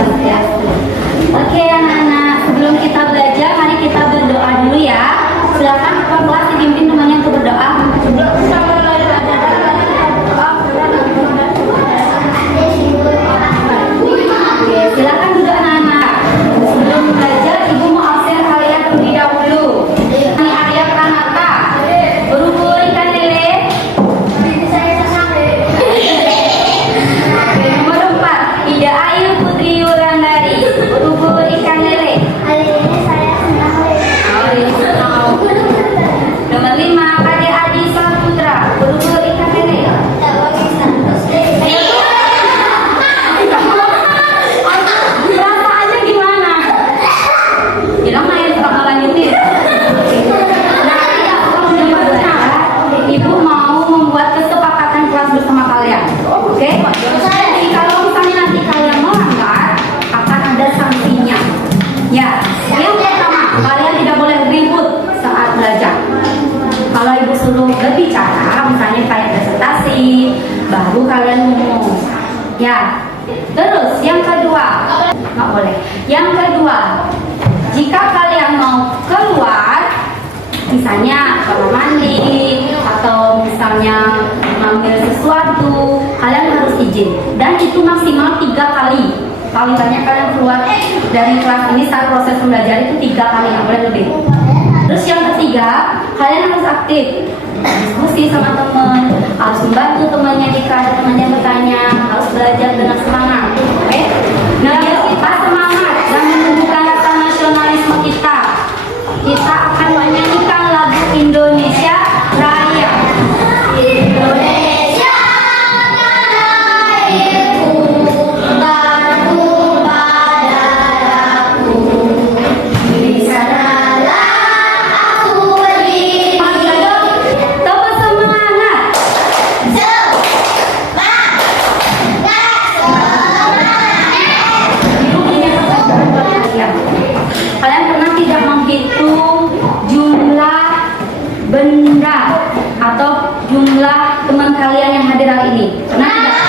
Swastiastu. Oke anak-anak, sebelum kita belajar, mari kita berdoa dulu ya. Silakan kepala kelas dipimpin temannya untuk berdoa. Oke, silakan duduk anak-anak. Sebelum belajar, ibu mau absen kalian terlebih dahulu. Ini Arya Pranata, berhubung ikan lele. Nomor 4, Ida Ayu Putri Wulandari, berhubung ikan lele. Nomor 5, Ade Adi Saputra, berhubung ikan lele. Perasaannya gimana? Bilang main sama lanjutin. Nanti aku sudah belajar, ibu mau membuat kesepakatan kelas bersama kalian. Oke? Jadi kalau misalnya nanti kalian melanggar, akan ada sanksinya. Ya, yang pertama, kalian tidak boleh ribut saat belajar. Kalau ibu suruh berbicara, misalnya kayak presentasi, baru kalian ngomong. Ya. Terus yang kedua, nggak boleh. Yang kedua, jika kalian mau keluar, misalnya kamar mandi atau misalnya mengambil sesuatu, kalian harus izin. Dan itu maksimal 3 kali. Kalau misalnya kalian keluar dari kelas ini saat proses pembelajaran itu 3 kali, nggak boleh lebih. Terus yang ketiga, kalian harus aktif, diskusi sama teman, harus membantu temannya jika ada temannya bertanya, harus belajar dengan semangat. Oke? Nah, kita semangat dan menunjukkan rasa nasionalisme kita. Kita akan menyanyikan lagu Indonesia Raya. Indonesia airku, batu padaku, di sanalah aku berdiri. Tepuk semangat. Kalian pernah tidak menghitung jumlah benda atau jumlah teman kalian yang hadir hari ini? Pernah tidak?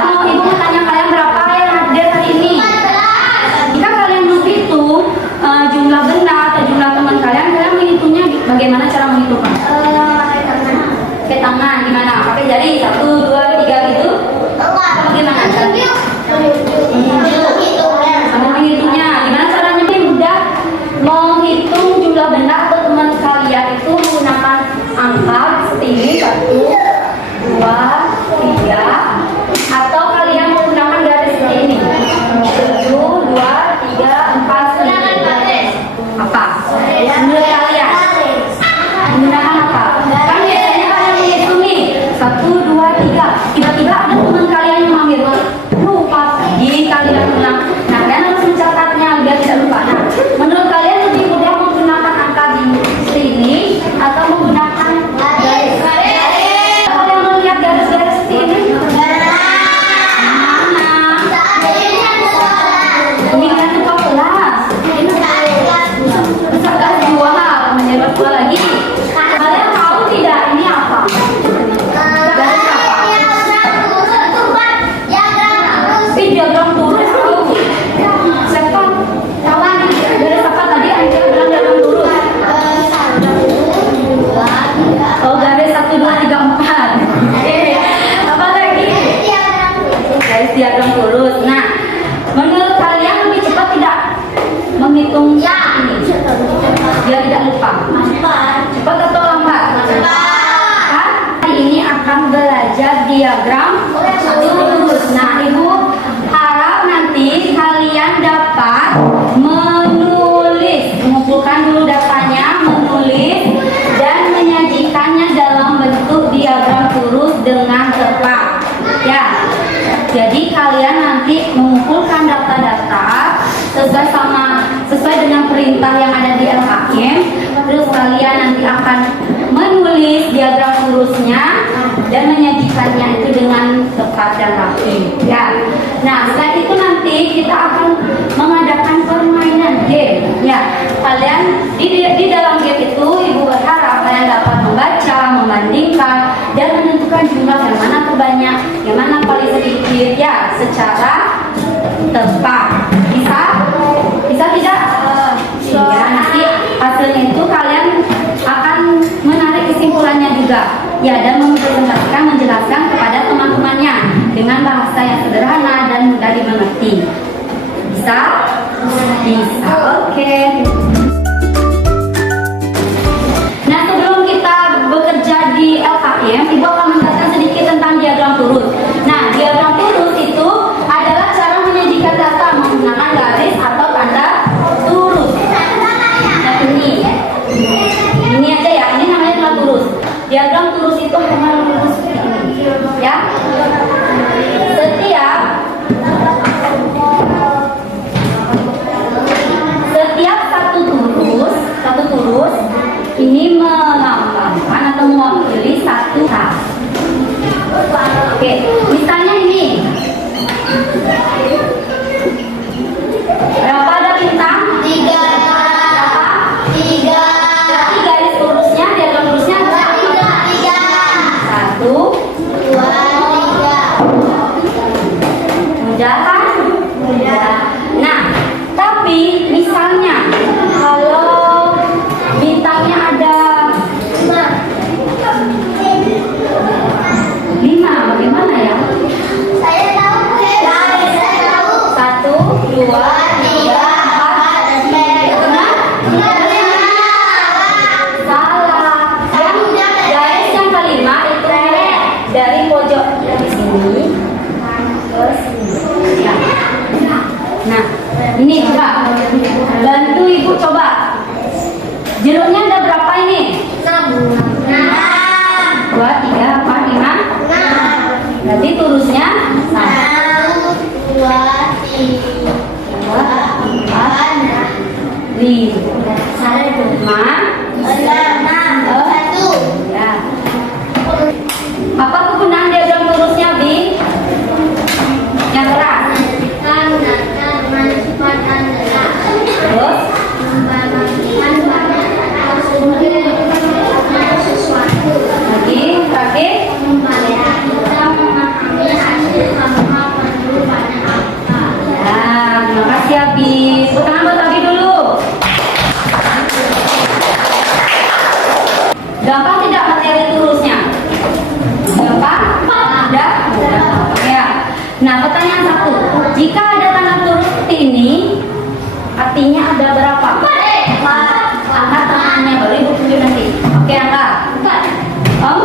Kalau ibu mau tanya kalian berapa yang hadir hari ini? Jika kalian menghitung jumlah benda atau jumlah teman kalian, kalian menghitungnya bagaimana cara menghitungnya? Pakai tangan, gimana? Pakai jari, 1, 2, 3 gitu? Atau bagaimana caranya? Sama menghitungnya, gimana caranya? Mudah menghitung jumlah benda atau teman kalian itu menggunakan angka setinggi 1, 2, 3, atau kalian menggunakan garis seperti ini 1, 2, 3, 4, 5. Apa? Menurut kalian menggunakan apa? Kan biasanya kalian menghitung nih 1, 2, 3. Tiba-tiba ada teman kalian yang manggil, lupa di kalian ulang. Nah, kalian harus mencatatnya biar tidak lupa. Nah, menurut kalian lebih mudah menggunakan angka di sini atau menggunakan garis? Kalian melihat garis-garis seperti ini? Mana? Pemilihan ketua kelas. Bisa kelas 2, menjadi 2 lagi. Kalian tahu tidak ini apa? Garis apa? Diagram lurus tahu? Siapa? Kawan garis apa tadi? Anda bilang diagram lurus. Oh, garis 1, 2, 3, 4. Apa lagi? Garis diagram lurus. Nah, menurut kalian lebih cepat tidak menghitung ini? Biar tidak lupa. Cepat atau lambat? Kan? Hari ini akan belajar diagram lurus. Nah, ibu harap nanti kalian dapat menulis, mengumpulkan dulu datanya, menulis dan menyajikannya dalam bentuk diagram lurus dengan tepat. Ya, jadi kalian nanti mengumpulkan data-data sesuai dengan perintah yang ada di LKM. Terus kalian nanti akan menulis diagram lurusnya dan menyajikannya itu dengan tepat dan rapi. Ya. Nah, setelah itu nanti kita akan mengadakan permainan game. Ya, kalian di dalam game itu ibu berharap kalian dapat membaca, membandingkan, dan menentukan jumlah yang mana terbanyak, yang mana paling sedikit. Ya, secara tepat. Ya, dan mempresentasikan, menjelaskan kepada teman-temannya dengan bahasa yang sederhana dan mudah dimengerti. Bisa? Bisa. Oke. Nah, sebelum kita bekerja di LKPM, Ibu akan menjelaskan sedikit tentang diagram turut. Nah, diagram turut itu adalah cara menyajikan data menggunakan garis atau tanda turut. Nah, ini aja ya, ini namanya tanda turut. Diagram turut itu memang lurus seperti ini, ya. Setiap satu turus ini melambangkan atau mewakili satu hal. Oke, misalnya ini. Berapa ada bintang? 3. Berapa? 3. Garis lurusnya, diagram lurusnya berapa? 3. 1, 2, 3. Mudah kan? Mudah. Nah, tapi misalnya kalau bintangnya ada 5, bagaimana ya? Saya tahu. 1, 2, 3, 4, 5. Salah. Garis yang kelima itu dari pojok dari sini ke sini. Ya. Nah, ini coba bantu Ibu coba. Jeruknya ada berapa ini? 6. 2, 3, 4, 5. Berarti turusnya 1, 2, 3, 4, 5. 1. Ya. Apa kegunaan diagram lurusnya, Bi? Yang keras. Terus? Lagi, terakhir. Ya, terima kasih Abi. Tepuk tangan buat Abi dulu. Gampang tidak materi turusnya? Gampang? Ada? Ya. Nah, pertanyaan 1. Jika ada tanda turus seperti ini, artinya ada berapa? 4. Angkat tangannya, baru Ibu tunjuk nanti. Oke, angkat. 4.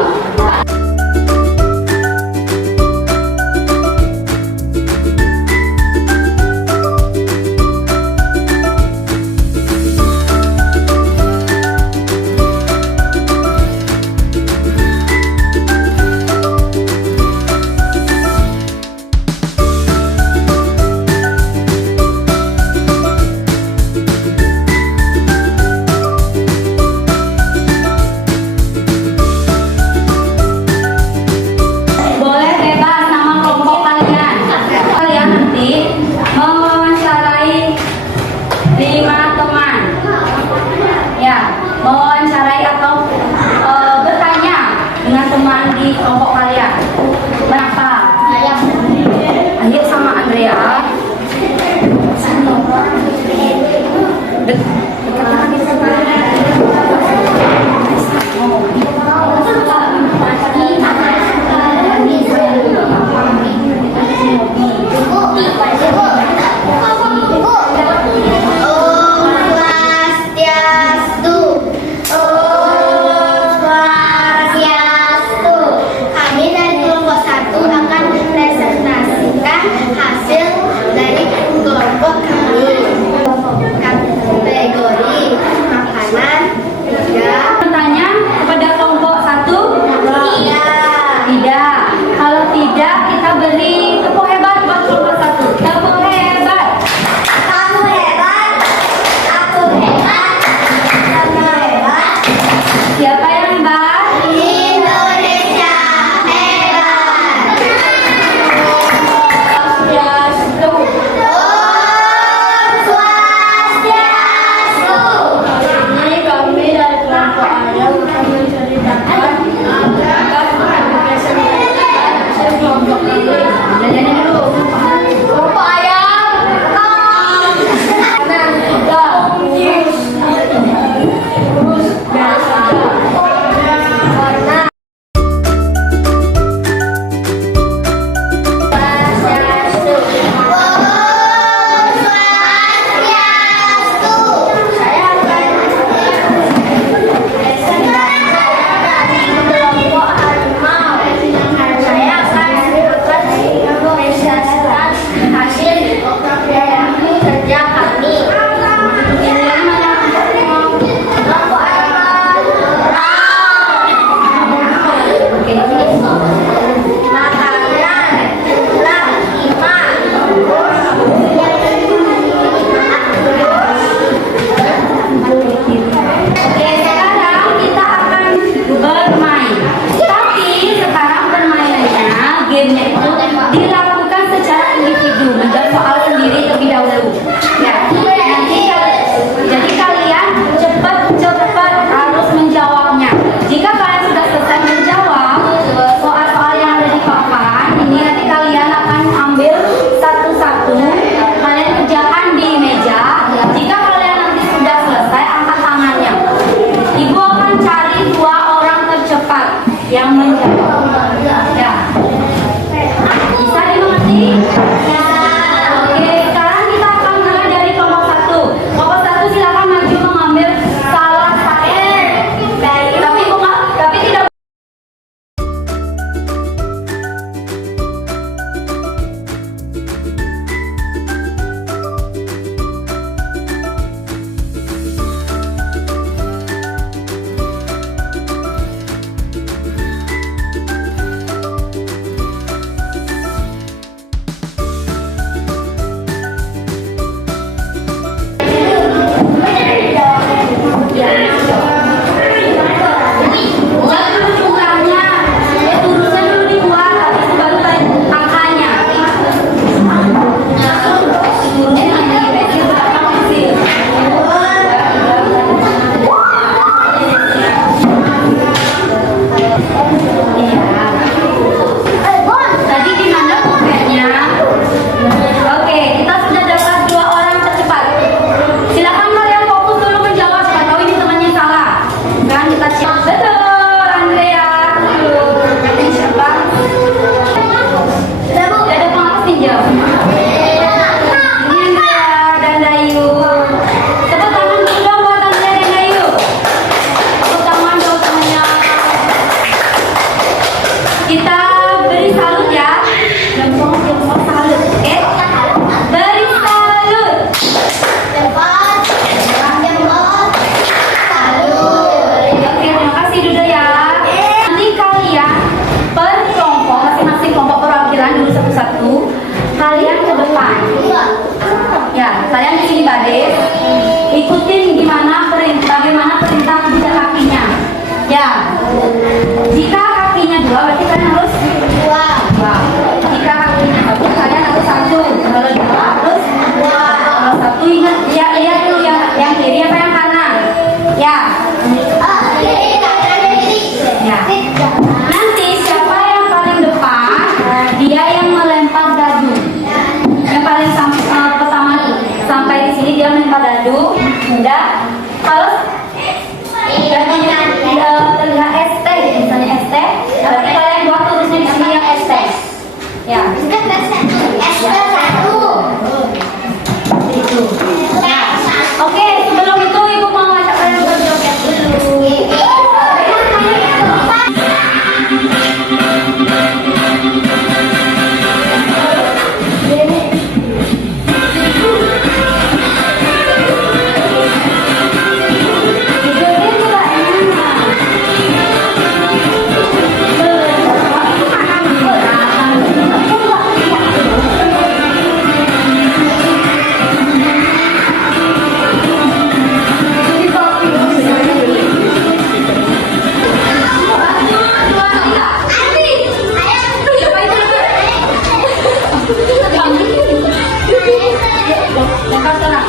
Cepat sana.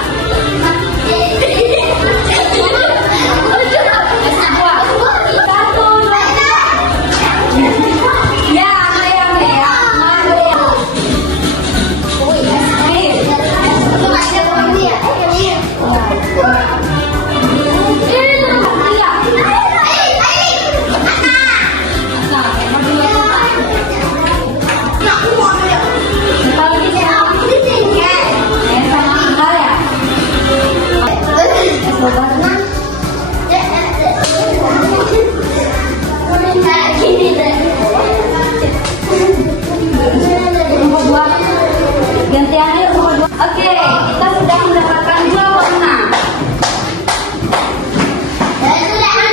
Oke, kita sudah mendapatkan dua warna,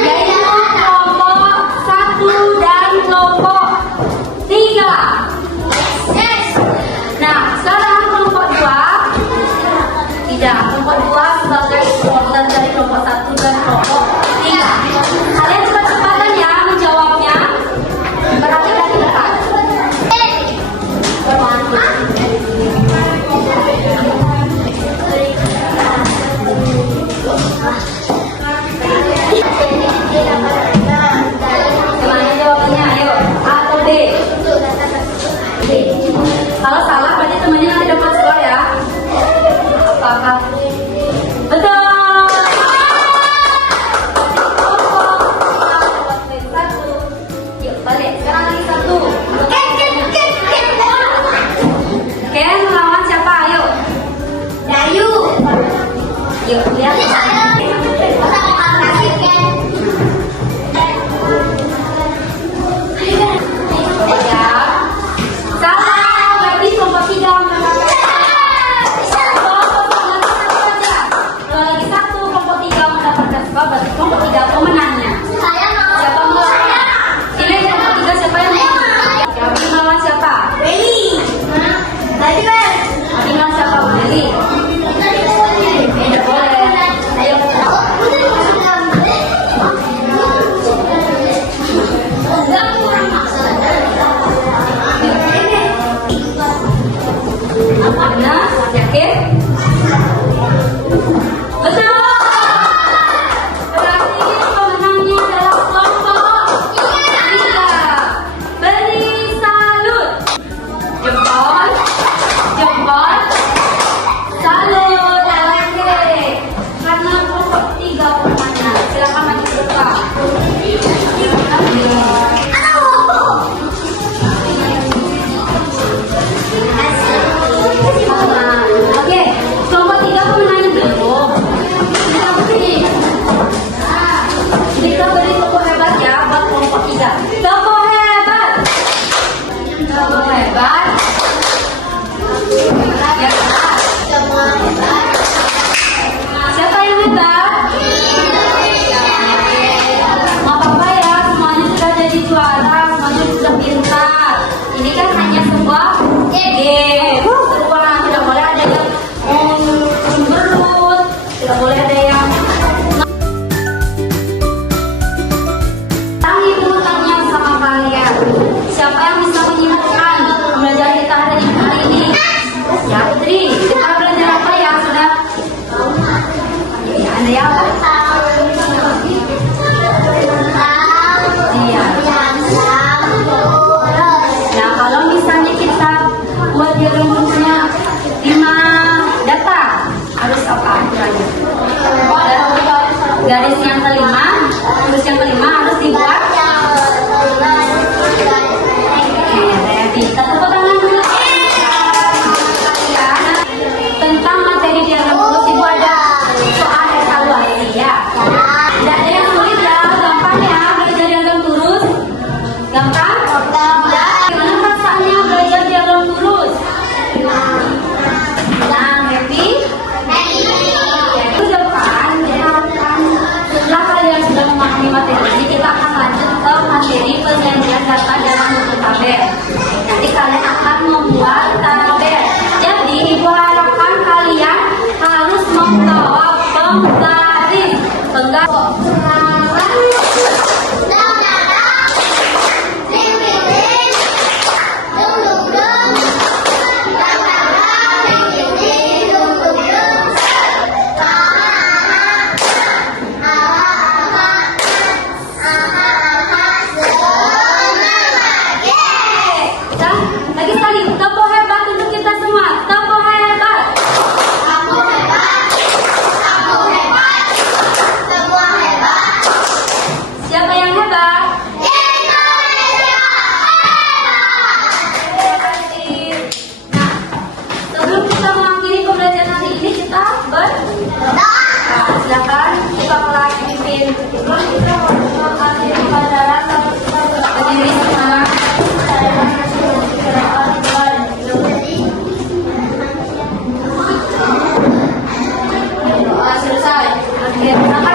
yaitu kelompok 1 dan kelompok 3. Nah, sekarang kelompok 2 tidak, kelompok 2 sebagai supporter dari kelompok 1 dan kelompok 3. Kalian cepat-cepatan ya menjawabnya. Perhatikan di depan. Gimana jawabnya? Ayo, A atau B? B. Kalau salah berarti temannya nanti dapat skor ya. Apakah betul? Yuk balik. Sekarang lagi 1. Ken melawan siapa? Ayo. Dayu. Yuk lihat. Kelompok 3 pemenangnya. Siapa melawan? Ini kelompok 3 siapa yang menang? Abi melawan siapa? Beli. Tadi kan? Abi melawan siapa? Beli. Tidak boleh. Ayo. Nah, yakin? Betul. Siapa yang hebat? Nggak apa-apa ya, semuanya sudah jadi juara, semuanya sudah pintar. Ini kan hanya sebuah game. Seruan, tidak boleh ada yang cemberut, tidak boleh ada yang tanya tanya sama kalian. Siapa yang bisa menyimpulkan belajar kita hari ini? Ya, Putri, kita belajar apa ya? Sudah? Ada yang apa? Iya. Nah, kalau misalnya kita buat dia rumusnya 5 data, harus apa aturannya? Garis yang kelima, terus yang kelima harus dibuat. Kita tepuk tangan dulu. Tentang materi dialog terus ibu ada soal evaluasi ya. Tidak ada yang sulit ya, gampang ya belajar dialog terus. Gampang? Gimana perasaannya belajar dialog terus? Nah, happy? Itu depan setelah kalian sudah memahami materi ini, kita akan lanjut ke materi penyajian data dalam bentuk tabel. Nanti kalian akan membuat tabel. Jadi ibu harapkan kalian harus membawa penggaris. Silakan kita mulai pimpin upacara berdiri semua. Doa selesai. Silakan